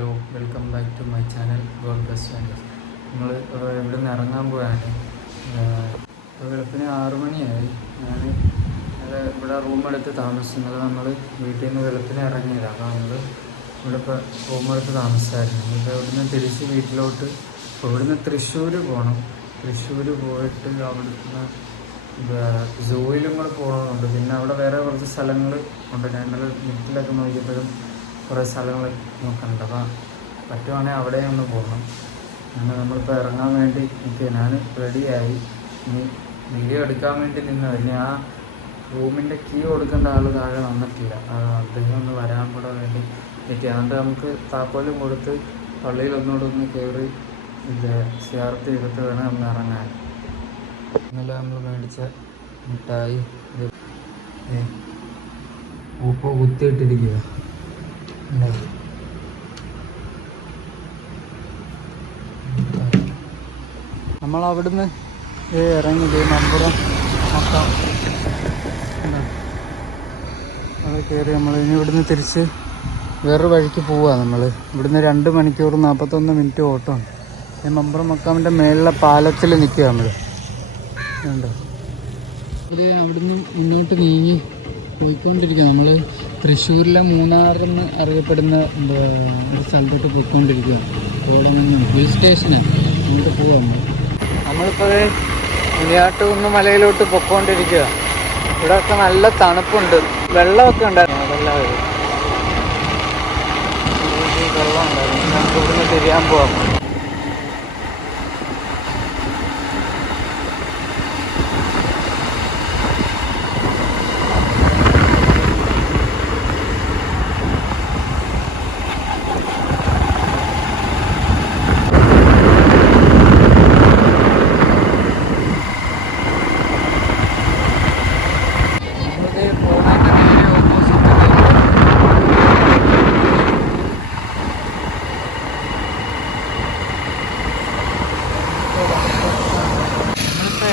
Hello, welcome back to my channel gold best channel. നമ്മൾ ഇവിടെ നിന്ന് ഇറങ്ങാൻ പോയാണ്. വെളുപ്പിന് 6 മണിയായി. ഞാൻ ഇവിടെ റൂമെടുത്ത് താമസിക്കുന്നത്. നമ്മൾ വീട്ടിൽ നിന്ന് വെളുപ്പിന് ഇറങ്ങിയതാണ്. അപ്പോൾ നമ്മൾ ഇവിടെ ഇപ്പോൾ റൂമെടുത്ത് താമസിച്ചായിരുന്നു. ഇപ്പോൾ ഇവിടുന്ന് തിരിച്ച് വീട്ടിലോട്ട് ഇവിടുന്ന് തൃശ്ശൂർ പോകണം. തൃശ്ശൂർ പോയിട്ട് അവിടുന്ന് സൂയിലും കൂടെ പോകണമെന്നുണ്ട്. പിന്നെ അവിടെ വേറെ കുറച്ച് സ്ഥലങ്ങൾ ഉണ്ട്. ഞാൻ ഇന്നലെ നെറ്റിലൊക്കെ നോക്കിയപ്പോഴും കുറേ സ്ഥലങ്ങൾ നോക്കുന്നുണ്ട്. അപ്പോൾ പറ്റുവാണെങ്കിൽ അവിടെ ഒന്ന് പോകണം. അങ്ങനെ നമ്മളിപ്പോൾ ഇറങ്ങാൻ വേണ്ടി നിൽക്കുക. ഞാൻ റെഡിയായി. ഇനി വീഡിയോ എടുക്കാൻ വേണ്ടി നിന്നത്. ഇനി ആ റൂമിൻ്റെ കീ കൊടുക്കേണ്ട ആൾ താഴെ വന്നിട്ടില്ല. അദ്ദേഹം ഒന്ന് വരാൻ കൂടെ വേണ്ടി നിൽക്കുക. അതുകൊണ്ട് നമുക്ക് താക്കോലും കൊടുത്ത് പള്ളിയിൽ ഒന്നുകൂടെ കയറി സിയാറത്ത് ചെയ്തിട്ട് വേണം നമ്മൾ ഇറങ്ങാൻ. ഇന്നലെ നമ്മൾ മേടിച്ച മിഠായി ഉപ്പ് കുത്തിയിട്ടിരിക്കുക. നമ്മളവിടുന്ന് ഇറങ്ങിയത് മമ്പുറം മൊത്തം അത് കയറി നമ്മൾ ഇനി ഇവിടുന്ന് തിരിച്ച് വേറൊരു വഴിക്ക് പോവുക. നമ്മൾ ഇവിടുന്ന് 2 മണിക്കൂർ 41 മിനിറ്റ് ഓട്ടമാണ്. മമ്പുറം മക്കാമിൻ്റെ മേളിലെ പാലത്തിൽ നിൽക്കുക നമ്മൾ. ഉണ്ടോ ഇത് അവിടുന്ന് മുന്നോട്ട് നീങ്ങി പോയിക്കൊണ്ടിരിക്കുക. നമ്മൾ തൃശ്ശൂരിലെ മൂന്നാറെന്ന് അറിയപ്പെടുന്ന ഒരു സ്ഥലത്തോട്ട് പോയിക്കൊണ്ടിരിക്കുക. അവിടെ നിന്ന് ഹിൽ സ്റ്റേഷന് അങ്ങോട്ട് പോവാം. നമ്മളിപ്പോൾ മുനിയാട്ടുകുന്ന് മലയിലോട്ട് പൊയ്ക്കൊണ്ടിരിക്കുക. ഇവിടെയൊക്കെ നല്ല തണുപ്പുണ്ട്. വെള്ളമൊക്കെ ഉണ്ടായിരുന്നു. അതെല്ലാം വെള്ളം ഉണ്ടായിരുന്നു. നമുക്ക് ഇവിടുന്ന് തിരിയാൻ പോവാം.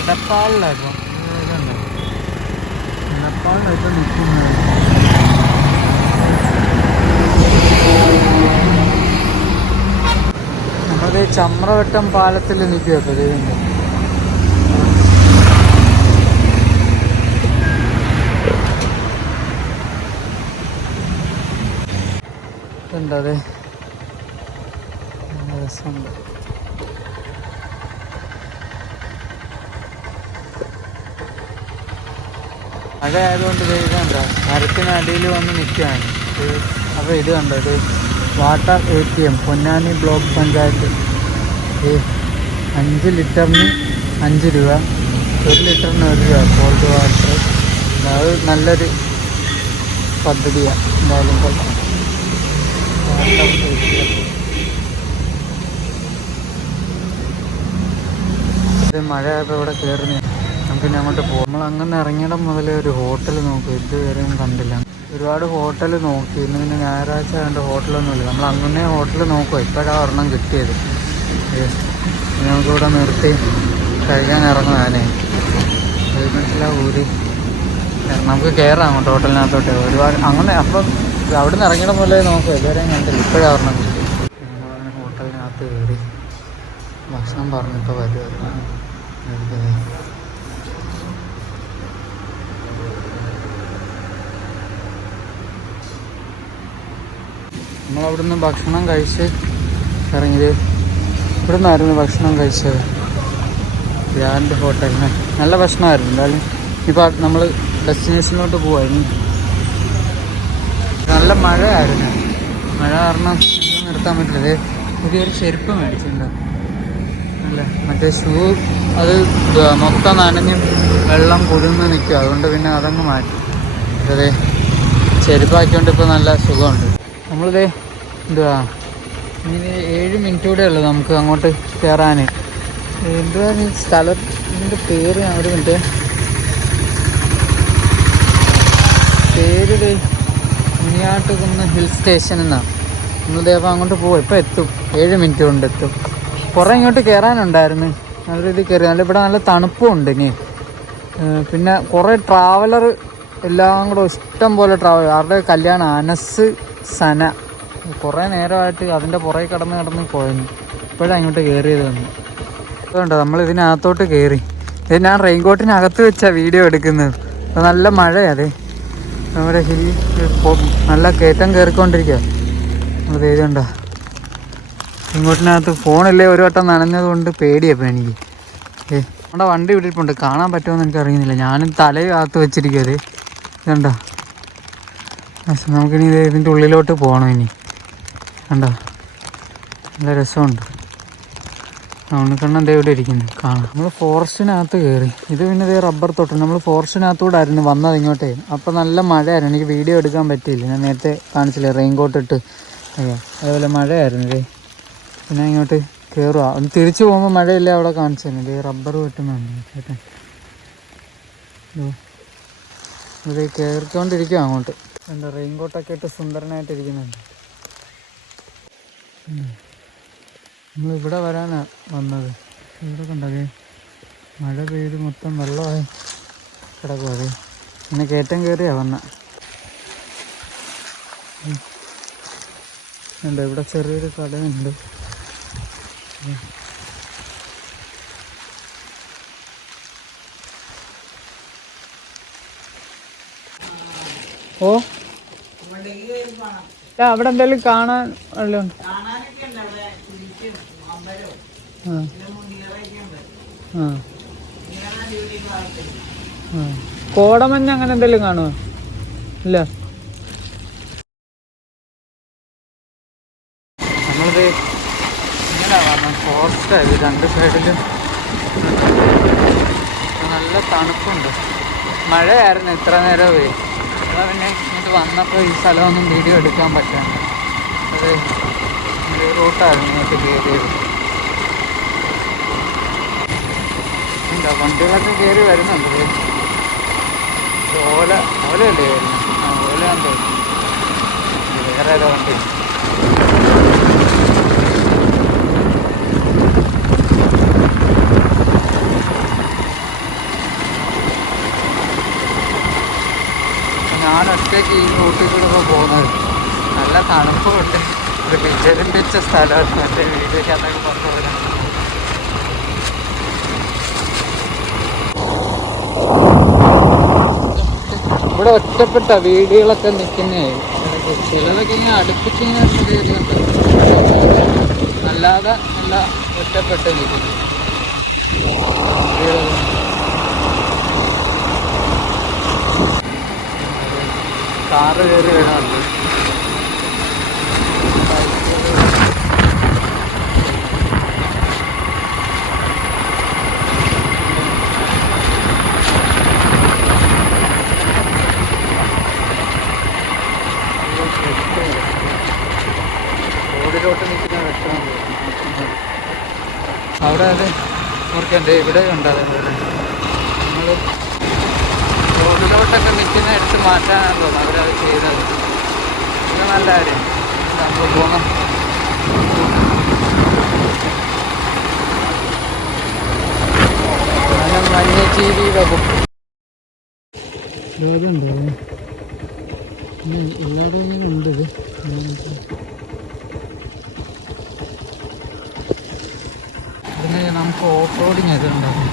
എടപ്പാളിലായിരുന്നു. എടപ്പാളിലായിട്ട് നിൽക്കുന്നത്. നമ്മളത് ചമ്രവട്ടം പാലത്തിൽ നിൽക്കുക. അപ്പോൾ ഇതിൻ്റെ എന്താ അതെ രസമുണ്ട്. മഴ ആയതുകൊണ്ട് ഇതുണ്ട്, മരത്തിനടിയിൽ വന്ന് നിൽക്കുകയാണ്. അപ്പോൾ ഇത് കണ്ടോ, ഇത് water ATM Ponnani block panchayat. 5 ലിറ്ററിന് 5 രൂപ, 1 ലിറ്ററിന് 1 രൂപ കോൾഡ് വാട്ടർ. അത് നല്ലൊരു പദ്ധതിയാണ്. എന്തായാലും വാട്ടർ ATM. ഇത് മഴ ആയപ്പോൾ ഇവിടെ കയറുന്ന നമുക്കിനി അങ്ങോട്ട് പോകും. നമ്മൾ അങ്ങനെ ഇറങ്ങിയിടം മുതൽ ഒരു ഹോട്ടൽ നോക്കും. ഇതുവരെയും കണ്ടില്ല. ഒരുപാട് ഹോട്ടൽ നോക്കി. ഇന്ന് പിന്നെ ഞായറാഴ്ച ആയതുകൊണ്ട് ഹോട്ടലൊന്നുമില്ല. നമ്മൾ അങ്ങനെ ഹോട്ടൽ നോക്കുക. ഇപ്പോഴാണ് ഒരെണ്ണം കിട്ടിയത്. നമുക്കിവിടെ നിർത്തി കഴിക്കാൻ ഇറങ്ങുവാനേ. ഊരി നമുക്ക് കയറാം അങ്ങോട്ട് ഹോട്ടലിനകത്തോട്ട്. ഒരുപാട് അങ്ങനെ അപ്പം അവിടെ നിന്ന് ഇറങ്ങിയിടം മുതലേ നോക്കുക. ഇതുവരെയും കണ്ടില്ല. ഇപ്പോഴാണ് ഒരെണ്ണം കിട്ടി. നമ്മളങ്ങനെ ഹോട്ടലിനകത്ത് കയറി ഭക്ഷണം പറഞ്ഞിപ്പോൾ വരുമായിരുന്നു. നമ്മളവിടുന്ന് ഭക്ഷണം കഴിച്ച് ഇറങ്ങിയത്. ഇവിടെ നിന്നായിരുന്നു ഭക്ഷണം കഴിച്ചത്. ഗ്രാൻഡ് ഹോട്ടലിന് നല്ല ഭക്ഷണമായിരുന്നു. എന്തായാലും ഇപ്പോൾ നമ്മൾ ഡെസ്റ്റിനേഷനിലോട്ട് പോവായിരുന്നു. നല്ല മഴയായിരുന്നു. മഴ കാരണം ഒന്നും നിർത്താൻ പറ്റില്ല. പുതിയൊരു ചെരുപ്പ് മേടിച്ചിട്ടുണ്ട്. അല്ലേ, മറ്റേ ഷൂ അത് മൊത്തം നനഞ്ഞ് വെള്ളം കുതിർന്ന് നിൽക്കും. അതുകൊണ്ട് പിന്നെ അതങ്ങ് മാറ്റി. അതെ, ചെരുപ്പാക്കിക്കൊണ്ട് ഇപ്പോൾ നല്ല സുഖമുണ്ട്. നമ്മളിത് എന്തുവാ ഇനി 7 മിനിറ്റ് കൂടെ ഉള്ളു നമുക്ക് അങ്ങോട്ട് കയറാൻ. എന്തുവാ ഈ സ്ഥലത്തിൻ്റെ പേര്? ഒരു മിനിറ്റ്, പേര് മുനിയാട്ടുകുന്ന് ഹിൽ സ്റ്റേഷൻ എന്നാണ്. നമ്മളിത് അപ്പോൾ അങ്ങോട്ട് പോകും. ഇപ്പോൾ എത്തും. 7 മിനിറ്റ് കൊണ്ട് എത്തും. കുറേ ഇങ്ങോട്ട് കയറാനുണ്ടായിരുന്നു. നല്ല രീതിയിൽ കയറി. നല്ല ഇവിടെ നല്ല തണുപ്പും ഉണ്ട്. ഇനി പിന്നെ കുറേ ട്രാവലർ എല്ലാം കൂടെ ഇഷ്ടം പോലെ ട്രാവലർ. അവരുടെ കല്യാണം അനസ് സന കുറേ നേരമായിട്ട് അതിൻ്റെ പുറകെ കിടന്ന് കുഴഞ്ഞു. ഇപ്പോഴാണ് ഇങ്ങോട്ട് കയറിയത് വന്നു. അതുകൊണ്ടോ നമ്മൾ ഇതിനകത്തോട്ട് കയറി. ഇത് ഞാൻ റെയിൻകോട്ടിനകത്ത് വെച്ചാണ് വീഡിയോ എടുക്കുന്നത്. അപ്പോൾ നല്ല മഴയാണ്. നമ്മുടെ ഹിൽ നല്ല കയറ്റം കയറിക്കൊണ്ടിരിക്കുക. നമ്മൾ ചെയ്തുകൊണ്ടോ ഇങ്ങോട്ടിനകത്ത് ഫോണില്ലേ ഒരു വട്ടം നനഞ്ഞത് കൊണ്ട് പേടിയപ്പോൾ എനിക്ക്. നമ്മുടെ വണ്ടി വിട്ടിട്ടുണ്ട്, കാണാൻ പറ്റുമെന്ന് എനിക്ക് അറിയുന്നില്ല. ഞാനും തലയകത്ത് വെച്ചിരിക്കും. അത് ഇതുണ്ടോ നമുക്കിനി ഇതിൻ്റെ ഉള്ളിലോട്ട് പോകണം. ഇനി കണ്ടോ നല്ല രസമുണ്ട്. ഉണ്ണിക്കണ്ണൻ ദേ ഇവിടെ ഇരിക്കുന്നു കാണാം. നമ്മൾ ഫോറസ്റ്റിനകത്ത് കയറി. ഇത് പിന്നെ ഇതേ റബ്ബർ തോട്ടം. നമ്മൾ ഫോറസ്റ്റിനകത്തൂടെ ആയിരുന്നു വന്നത് ഇങ്ങോട്ടേ. അപ്പോൾ നല്ല മഴയായിരുന്നു, എനിക്ക് വീഡിയോ എടുക്കാൻ പറ്റിയില്ല. ഞാൻ നേരത്തെ കാണിച്ചില്ലേ റെയിൻകോട്ട് ഇട്ട്. അതേപോലെ മഴയായിരുന്നു. ഇതേ പിന്നെ ഇങ്ങോട്ട് കയറുക. ഒന്ന് തിരിച്ചു പോകുമ്പോൾ മഴയില്ല അവിടെ കാണിച്ചു തന്നെ. ഇതേ റബ്ബർ വെട്ടുന്നുണ്ട് ചേട്ടൻ. ഇത് കയറിക്കൊണ്ടിരിക്കുക അങ്ങോട്ട്. എന്താ റെയിൻകോട്ടൊക്കെ ഇട്ട് സുന്ദരനായിട്ടിരിക്കുന്നുണ്ട്. നമ്മളിവിടെ വരാനാണ് വന്നത്. ഇവിടെ കണ്ടതേ മഴ പെയ്ത് മൊത്തം വെള്ളമായി കിടക്കും. അതെ പിന്നെ കയറ്റം കയറിയാണ് വന്ന. ഉണ്ട് ഇവിടെ ചെറിയൊരു കടയുണ്ട്. ഓ അവിടെ എന്തെങ്കിലും കാണാൻ വല്ലതും? കോടമഞ്ഞ് അങ്ങനെ എന്തെങ്കിലും കാണുമോ? ഇല്ല. നമ്മളിത് ഇങ്ങനെ വരണം. ഫോറസ്റ്റായത് രണ്ട് സൈഡിലും നല്ല തണുപ്പുണ്ട്. മഴയായിരുന്നു ഇത്ര നേരമേ. അതാ പിന്നെ ഇങ്ങോട്ട് വന്നപ്പോൾ ഈ സ്ഥലമൊന്നും വീഡിയോ എടുക്കാൻ പറ്റാൻ. അത് റൂട്ടായിരുന്നു ഇങ്ങോട്ട് കയറിയത്. എന്താ വണ്ടികളൊക്കെ കയറി വരുന്നുണ്ട്. ഓലയല്ലേ വരുന്നത്? ഓലയാന്ന് തോന്നുന്നു. വേറെ ഏതോ വണ്ടി. ഞാൻ ഒറ്റയ്ക്ക് ഈ റൂട്ടിൽ കൂടെ പോകുന്നത്. നല്ല തണുപ്പുണ്ട്. ഒരു വിജരിപ്പിച്ച സ്ഥലമാണ്. എൻ്റെ വീഡിയോക്കകത്തൊക്കെ പറഞ്ഞുതരാം. ഇവിടെ ഒറ്റപ്പെട്ട വീടുകളൊക്കെ നിൽക്കുന്നേ. ചിലതൊക്കെ ഇങ്ങനെ അടുപ്പിച്ചിങ്ങനെ ശരിയുണ്ട്. അല്ലാതെ നല്ല ഒറ്റപ്പെട്ട് നിൽക്കുന്നു വീടുകൾ. കാറ് കയറി വരുന്നുണ്ട്. റോഡിലോട്ട് നിൽക്കുന്ന വെട്ടം അവിടെ. അത് ഓർക്കണ്ടേ ഇവിടെ ഉണ്ട്. അതേപോലെ നമ്മൾ റോഡിലോട്ടൊക്കെ നിൽക്കുന്ന എടുത്ത് മാറ്റാനാണ് തോന്നുന്നത് അവരത് ചെയ്തത്. ഇത് നല്ല കാര്യം. നമ്മൾ പോകണം. വന്യജീവി വകുപ്പ് ഇതുണ്ടോ? എല്ലാവരും ഇങ്ങനെ ഉണ്ട്. ഇതിന് നമുക്ക് ഓഫ് റോഡിങ് ഒക്കെ ഉണ്ടാകും.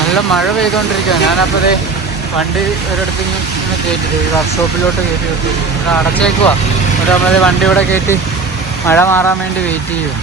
നല്ല മഴ പെയ്തുകൊണ്ടിരിക്കുക. ഞാനപ്പോൾ വണ്ടി ഒരിടത്ത് ഇങ്ങനെ കയറ്റി വർക്ക്ഷോപ്പിലോട്ട് കയറ്റി ഇവിടെ അടച്ചേക്കുക. ഒരു നമ്മൾ വണ്ടി ഇവിടെ കയറ്റി മഴ മാറാൻ വേണ്ടി വെയിറ്റ് ചെയ്യുക.